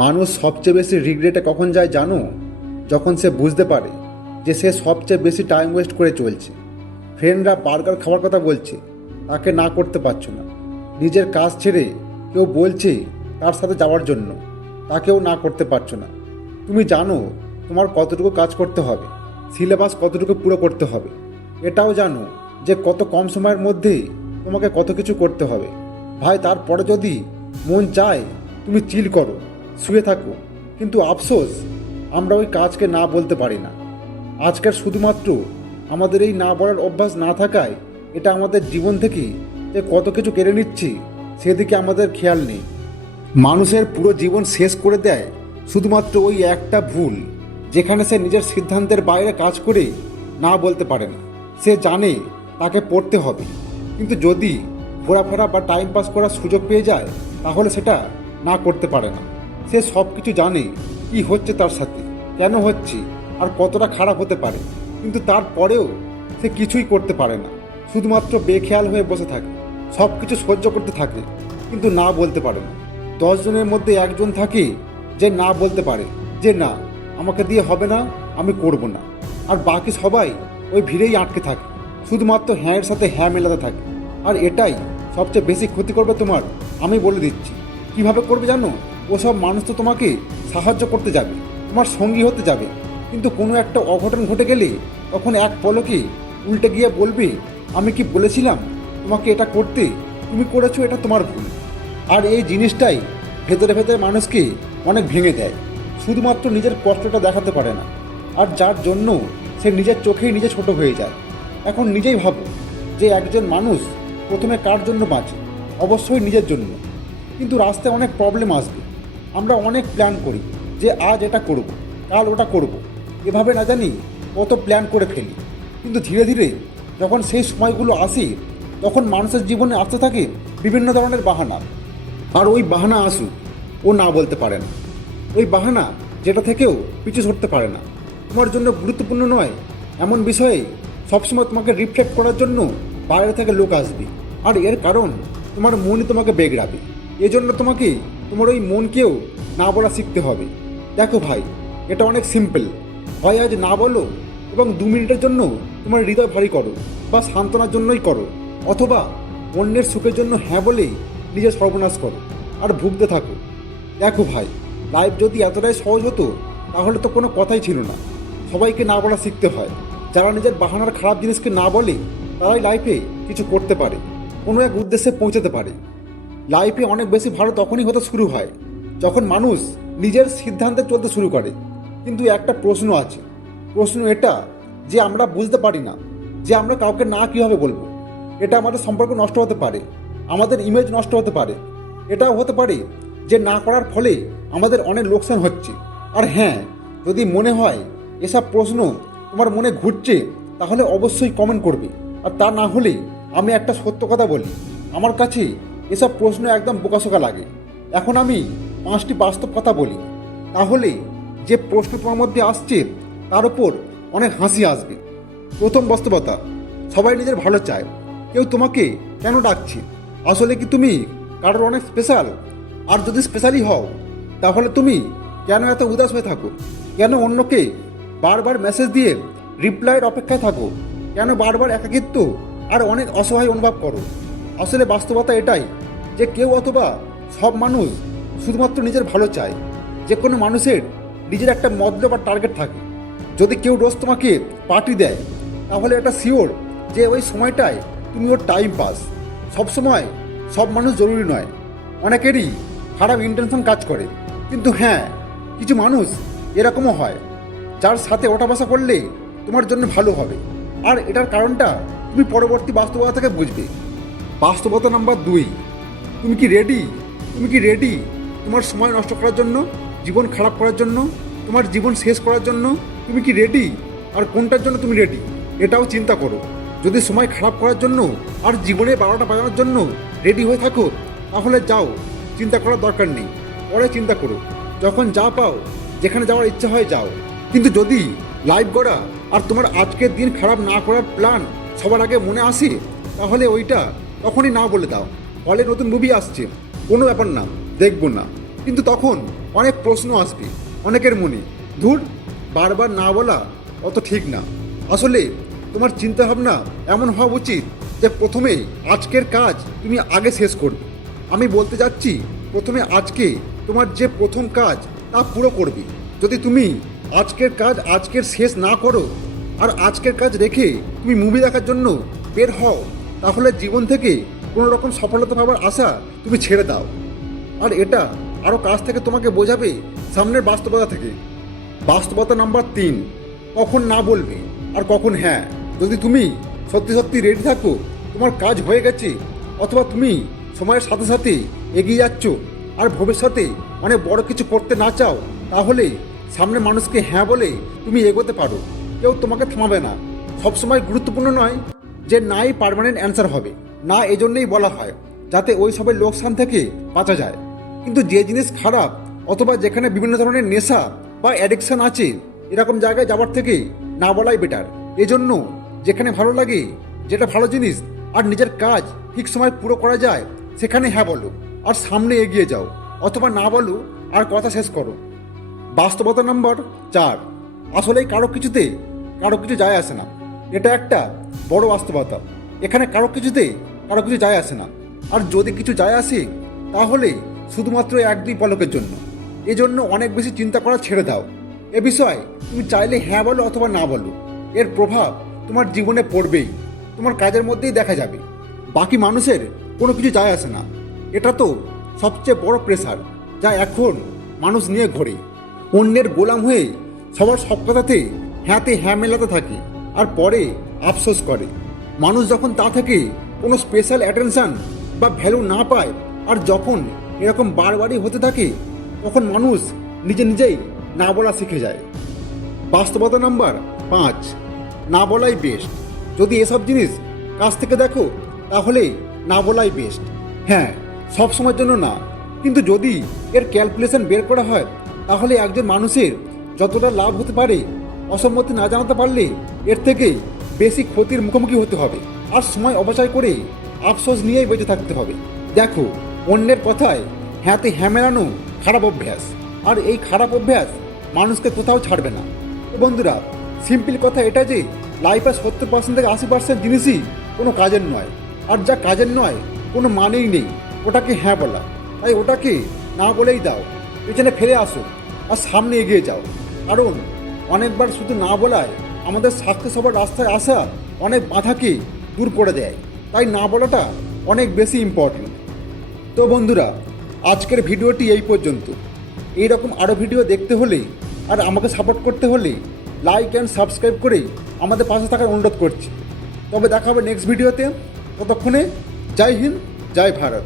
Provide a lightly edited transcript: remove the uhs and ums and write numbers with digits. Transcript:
মানুষ সবচেয়ে বেশি রিগ্রেটে কখন যায় জানো? যখন সে বুঝতে পারে যে সে সবচেয়ে বেশি টাইম ওয়েস্ট করে চলছে। ফ্রেন্ডরা বার্গার খাওয়ার কথা বলছে, তাকে না করতে পারছো না। নিজের কাজ ছেড়ে কেউ বলছে তার সাথে যাওয়ার জন্য, তাকেও না করতে পারছো না। তুমি জানো তোমার কতটুকু কাজ করতে হবে, সিলেবাস কতটুকু পুরো করতে হবে। এটাও জানো যে কত কম সময়ের মধ্যে তোমাকে কত কিছু করতে হবে। ভাই, তারপরে যদি মন চায় তুমি চিল করো, শুয়ে থাকো, কিন্তু আফসোস আমরা ওই কাজকে না বলতে পারি না। আজকের শুধুমাত্র আমাদের এই না বলার অভ্যাস না থাকায় এটা আমাদের জীবন থেকে যে কত কিছু কেড়ে নিচ্ছি সেদিকে আমাদের খেয়াল নেই। মানুষের পুরো জীবন শেষ করে দেয় শুধুমাত্র ওই একটা ভুল, যেখানে সে নিজের সিদ্ধান্তের বাইরে কাজ করে না বলতে পারে না। সে জানে তাকে পড়তে হবে, কিন্তু যদি ঘোরাফেরা বা টাইম পাস করার সুযোগ পেয়ে যায় তাহলে সেটা না করতে পারে না। সে সব কিছু জানে কি হচ্ছে তার সাথে, কেন হচ্ছে আর কতটা খারাপ হতে পারে, কিন্তু তারপরেও সে কিছুই করতে পারে না। শুধুমাত্র বেখেয়াল হয়ে বসে থাকে, সব কিছু সহ্য করতে থাকে, কিন্তু না বলতে পারে না। 10 জনের মধ্যে একজন থাকে যে না বলতে পারে যে না, আমাকে দিয়ে হবে না, আমি করব না। আর বাকি সবাই ওই ভিড়েই আটকে থাকে, শুধুমাত্র হ্যাঁ এর সাথে হ্যাঁ মেলাতে থাকে। আর এটাই সবচেয়ে বেশি ক্ষতি করবে তোমার। আমি বলে দিচ্ছি কিভাবে করবে জানো? ওসব মানুষ তো তোমাকে সাহায্য করতে যাবে, তোমার সঙ্গী হতে যাবে, কিন্তু কোনো একটা অঘটন ঘটে গেলে তখন এক পলকে উল্টে গিয়ে বলবে আমি কি বলেছিলাম তোমাকে এটা করতে, তুমি করেছো, এটা তোমার ভুল। আর এই জিনিসটাই ভেতরে ভেতরে মানুষকে অনেক ভেঙে দেয়। শুধুমাত্র নিজের কষ্টটা দেখাতে পারে না, আর যার জন্য সে নিজের চোখেই নিজে ছোট হয়ে যায়। এখন নিজেই ভাবো যে একজন মানুষ প্রথমে কার জন্য বাঁচে? অবশ্যই নিজের জন্য। কিন্তু রাস্তায় অনেক প্রবলেম আসবে, আমরা অনেক প্ল্যান করি যে আজ এটা করব, কাল ওটা করব, এভাবে না জানি কত প্ল্যান করে ফেলি। কিন্তু ধীরে ধীরে যখন সেই সময়গুলো আসে তখন মানুষের জীবনে আসতে থাকে বিভিন্ন ধরনের বাহানা। আর ওই বাহানা আসুক, ও না বলতে পারে না। ওই বাহানা যেটা থেকেও পিছু সরতে পারে না। তোমার জন্য গুরুত্বপূর্ণ নয় এমন বিষয়ে সবসময় তোমাকে রিফ্লেক্ট করার জন্য বাইরে থেকে লোক আসবে, আর এর কারণ তোমার মনই তোমাকে বেগড়াবে। এজন্য তোমাকে তোমার ওই মনকেও না বলা শিখতে হবে। দেখো ভাই, এটা অনেক সিম্পল। হয় আজ না বলো এবং 2 মিনিটের জন্য তোমার হৃদয় ভারী করো বা সান্ত্বনার জন্যই করো, অথবা অন্যের সুখের জন্য হ্যাঁ বলে নিজের সর্বনাশ করো আর ভুগতে থাকো। দেখো ভাই, লাইফ যদি এতটাই সহজ হতো তাহলে তো কোনো কথাই ছিল না। সবাইকে না বলা শিখতে হয়। যারা নিজের বাহানার খারাপ জিনিসকে না বলে তারাই লাইফে কিছু করতে পারে, কোনো এক উদ্দেশ্যে পৌঁছাতে পারে। লাইফে অনেক বেশি ভালো তখনই হতে শুরু হয় যখন মানুষ নিজের সিদ্ধান্তে চলতে শুরু করে। কিন্তু একটা প্রশ্ন আছে, প্রশ্ন এটা যে আমরা বুঝতে পারি না যে আমরা কাউকে না কীভাবে বলবো। এটা আমাদের সম্পর্ক নষ্ট হতে পারে, আমাদের ইমেজ নষ্ট হতে পারে। এটাও হতে পারে যে না করার ফলে আমাদের অনেক লোকসান হচ্ছে। আর হ্যাঁ, যদি মনে হয় এসব প্রশ্ন তোমার মনে ঘুরছে তাহলে অবশ্যই কমেন্ট করবে। আর তা না হলে আমি একটা সত্য কথা বলি, আমার কাছে এসব প্রশ্ন একদম বোকাশোকা লাগে। এখন আমি 5টি বাস্তব কথা বলি, তাহলে যে প্রশ্ন তোমার মধ্যে আসছে তার উপর অনেক হাসি আসবে। প্রথম বাস্তবতা, সবাই নিজের ভালো চায়, কেউ তোমাকে কেন ডাকছে? আসলে কি তুমি কারোর অনেক স্পেশাল? আর যদি স্পেশালই হও তাহলে তুমি কেন এত উদাস হয়ে থাকো? কেন অন্যকে বারবার মেসেজ দিয়ে রিপ্লাইয়ের অপেক্ষায় থাকো? কেন বারবার একাকিত্ব আর অনেক অসহায় অনুভব করো? আসলে বাস্তবতা এটাই যে কেউ অথবা সব মানুষ শুধুমাত্র নিজের ভালো চায়। যে কোনো মানুষের নিজের একটা মতলব বা টার্গেট থাকে। যদি কেউ রোজ তোমাকে পার্টি দেয় তাহলে এটা শিওর যে ওই সময়টায় তুমি ওর টাইম পাস। সবসময় সব মানুষ জরুরি নয়, অনেকেরই খারাপ ইন্টেনশন কাজ করে। কিন্তু হ্যাঁ, কিছু মানুষ এরকমও হয় যার সাথে ওঠা বসা করলে তোমার জন্য ভালো হবে। আর এটার কারণটা তুমি পরবর্তী বাস্তবতা থেকে বুঝবে। বাস্তবতা নাম্বার 2, তুমি কি রেডি? তুমি কি রেডি তোমার সময় নষ্ট করার জন্য, জীবন খারাপ করার জন্য, তোমার জীবন শেষ করার জন্য? তুমি কি রেডি? আর কোনটার জন্য তুমি রেডি এটাও চিন্তা করো। যদি সময় খারাপ করার জন্য আর জীবনে 12টা বাজানোর জন্য রেডি হয়ে থাকো তাহলে যাও, চিন্তা করার দরকার নেই, পরে চিন্তা করো। যখন যা পাও, যেখানে যাওয়ার ইচ্ছা হয় যাও। কিন্তু যদি লাইফ গড়া আর তোমার আজকের দিন খারাপ না করার প্ল্যান সবার আগে মনে আসে তাহলে ওইটা তখনই না বলে দাও। হলে নতুন মুভি আসছে, কোনো ব্যাপার না, দেখবো না। কিন্তু তখন অনেক প্রশ্ন আসবে অনেকের মনে, ধুর, বারবার না বলা অত ঠিক না। আসলে তোমার চিন্তাভাবনা এমন হওয়া উচিত যে প্রথমে আজকের কাজ তুমি আগে শেষ করবে। আমি বলতে যাচ্ছি, প্রথমে আজকে তোমার যে প্রথম কাজ তা পুরো করবে। যদি তুমি আজকের কাজ আজকের শেষ না করো আর আজকের কাজ রেখে তুমি মুভি দেখার জন্য বের হও, তাহলে জীবন থেকে কোনো রকম সফলতা পাওয়ার আশা তুমি ছেড়ে দাও। আর এটা আরও কাজ থেকে তোমাকে বোঝাবে সামনের বাস্তবতা থেকে। বাস্তবতা নাম্বার 3, কখন না বলবে আর কখন হ্যাঁ। যদি তুমি সত্যি সত্যি রেডি থাকো, তোমার কাজ হয়ে গেছে, অথবা তুমি সময়ের সাথে সাথে এগিয়ে যাচ্ছ আর ভবিষ্যতে অনেক বড় কিছু করতে না চাও, তাহলে সামনে মানুষকে হ্যাঁ বলে তুমি এগোতে পারো। কেউ তোমাকে থামাবে না। সবসময় গুরুত্বপূর্ণ নয় যে নাই পার্মানেন্ট অ্যান্সার হবে, না এজন্যই বলা হয় যাতে ওই সবের লোকসান থেকে বাঁচা যায়। কিন্তু যে জিনিস খারাপ অথবা যেখানে বিভিন্ন ধরনের নেশা বা অ্যাডিকশন আছে, এরকম জায়গায় যাওয়ার থেকে না বলাই বেটার। এজন্য যেখানে ভালো লাগে, যেটা ভালো জিনিস আর নিজের কাজ ঠিক সময় পুরো করা যায়, সেখানে হ্যাঁ বলো আর সামনে এগিয়ে যাও, অথবা না বলো আর কথা শেষ করো। বাস্তবতা নাম্বার 4, আসলেই কারো কিছু যায় আসে না। এটা একটা বড় বাস্তবতা। এখানে কারো কিছু যায় আসে না। আর যদি কিছু যায় আসে, তাহলে শুধুমাত্র 1-2 পলকের জন্য। এজন্য অনেক বেশি চিন্তা করা ছেড়ে দাও। এ বিষয়ে তুমি চাইলে হ্যাঁ বলো অথবা না বলো, এর প্রভাব তোমার জীবনে পড়বেই, তোমার কাজের মধ্যেই দেখা যাবে। বাকি মানুষের কোনো কিছু যায় আসে না। এটা তো সবচেয়ে বড় প্রেসার যা এখন মানুষ নিয়ে ঘোরে। অন্যের গোলাম হয়ে সবার সব কথাতে হ্যাঁতে হ্যাঁ মেলাতে থাকে আর পরে আফসোস করে। মানুষ যখন তা থেকে কোনো স্পেশাল অ্যাটেনশন বা ভ্যালু না পায়, আর যখন এরকম বারবারই হতে থাকে, তখন মানুষ নিজেই না বলা শিখে যায়। বাস্তবতা নাম্বার 5, না বলাই বেস্ট। যদি এসব জিনিস কাছ থেকে দেখো, তাহলে না বলাই বেস্ট। হ্যাঁ, সব সময়ের জন্য না, কিন্তু যদি এর ক্যালকুলেশন বের করা হয়, তাহলে একজন মানুষের যতটা লাভ হতে পারে, অসম্মতি না জানাতে পারলে এর থেকে বেশি ক্ষতির মুখোমুখি হতে হবে। আর সময় অপচয় করে আফসোস নিয়েই বেঁচে থাকতে হবে। দেখো, অন্যের কথায় হ্যাঁতে হ্যাঁ মেলানো খারাপ অভ্যাস, আর এই খারাপ অভ্যাস মানুষকে কোথাও ছাড়বে না। তো বন্ধুরা, সিম্পল কথা এটা যে লাইফের 70% থেকে 80% জিনিসই কোনো কাজের নয়, আর যা কাজের নয় কোনো মানেই নেই ওটাকে হ্যাঁ বলা। তাই ওটাকে না বলেই দাও, পেছনে ফিরে আসো আর সামনে এগিয়ে যাও। কারণ অনেকবার শুধু না বলায় আমাদের স্বাস্থ্য সবার রাস্তায় আসা অনেক বাধাকে দূর করে দেয়। তাই না বলাটা অনেক বেশি ইম্পর্টেন্ট। তো বন্ধুরা, আজকের ভিডিওটি এই পর্যন্ত। এইরকম আরও ভিডিও দেখতে হলে আর আমাকে সাপোর্ট করতে হলে লাইক অ্যান্ড সাবস্ক্রাইব করে আমাদের পাশে থাকার অনুরোধ করছি। তবে দেখা হবে নেক্সট ভিডিওতে। ততক্ষণে জয় হিন্দ, জয় ভারত।